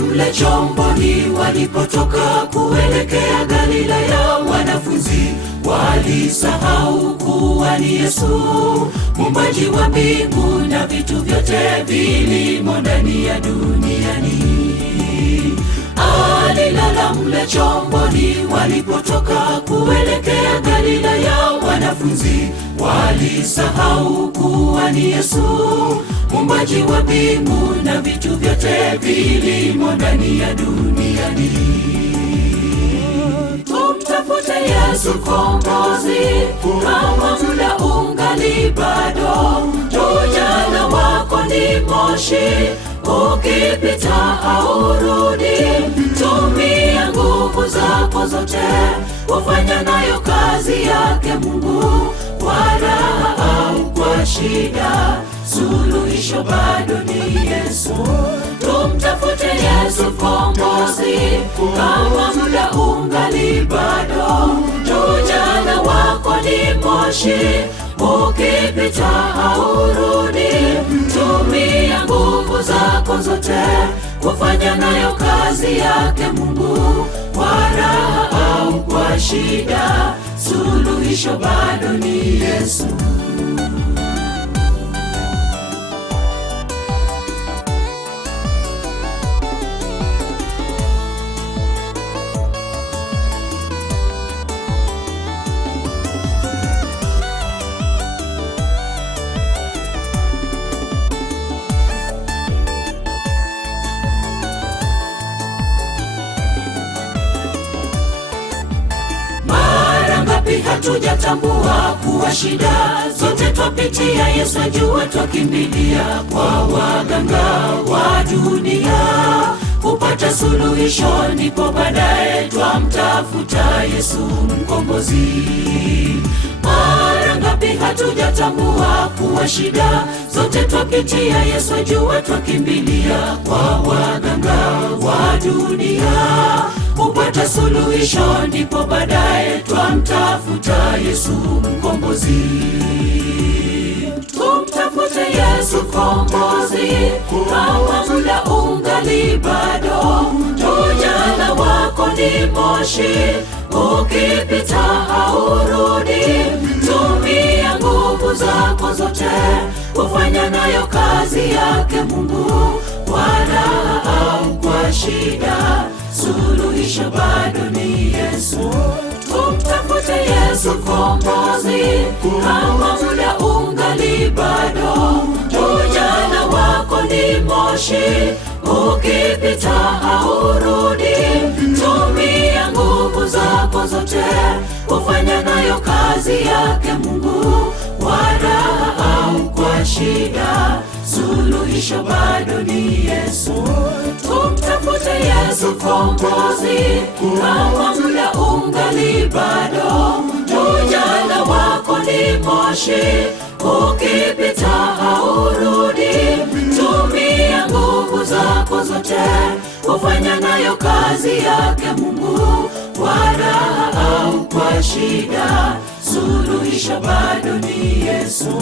mle chomboni walipotoka kuelekea Galilaya, wanafunzi walisahau kuwa ni Yesu muumbaji wa mbingu na vitu vyote vilimo ndani ya duniani. Alilala mle chomboni walipotoka kuelekea Galilaya, wanafunzi walisahau kuwa ni Yesu muumbaji wa mbingu na vitu vyote vilimo ndani ya duniani. Tumtafute Yesu Kombozi, kama muda ungali bado. Ujana wako ni moshi, ukipita haurudi. Tumia nguvu zako zote kufanya nayo kazi yake Mungu, kwa raha au kwa shida, suluhisho bado ni Yesu. Tumtafute Yesu Kombozi, kama muda ungali bado. Ujana wako ni moshi, ukipita haurudi. Tumia nguvu zako zote kufanya nayo kazi yake Mungu, kwa raha au kwa shida, suluhisho bado ni Yesu. Hatujatambua kuwa shida zote twapitia, Yesu ajua, twakimbilia kwa waganga wa dunia kupata suluhisho, ndipo baadaye twamtafuta Yesu Mkombozi. Mara ngapi hatujatambua kuwa shida zote twapitia, Yesu ajua, twakimbilia kwa waganga wa dunia kupata suluhisho, ndipo baadaye twamtafuta Yesu Mkombozi. Tumtafute Yesu Kombozi, kama muda ungali bado. Ujana wako ni moshi, ukipita haurudi. Tumia nguvu zako zote kufanya nayo kazi yake Mungu, kwa raha au kwa shida, suluhisho bado ni Yesu. Tumtafute Yesu Kombozi, kama muda ungali bado. Ujana wako ni moshi, ukipita haurudi. Tumia nguvu zako zote kufanya nayo kazi yake Mungu, kwa raha au kwa shida, suluhisho bado ni Yesu. Tumtafute Yesu Kombozi, kama muda ungali bado. Ujana wako ni moshi, ukipita haurudi. Tumia nguvu zako zote kufanya nayo kazi yake Mungu, kwa raha au kwa shida, suluhisho bado ni Yesu.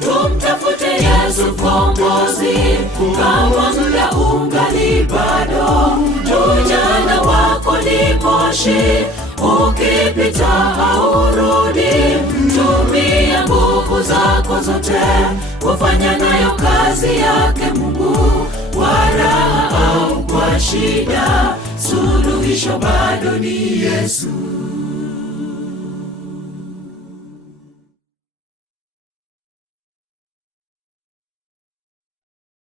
Tumtafute Yesu Kombozi, kama muda ungali bado. Ujana wako ni moshi, ukipita haurudi. Tumia nguvu zako zote kufanya nayo kazi yake Mungu, kwa raha au kwa shida, suluhisho bado ni Yesu.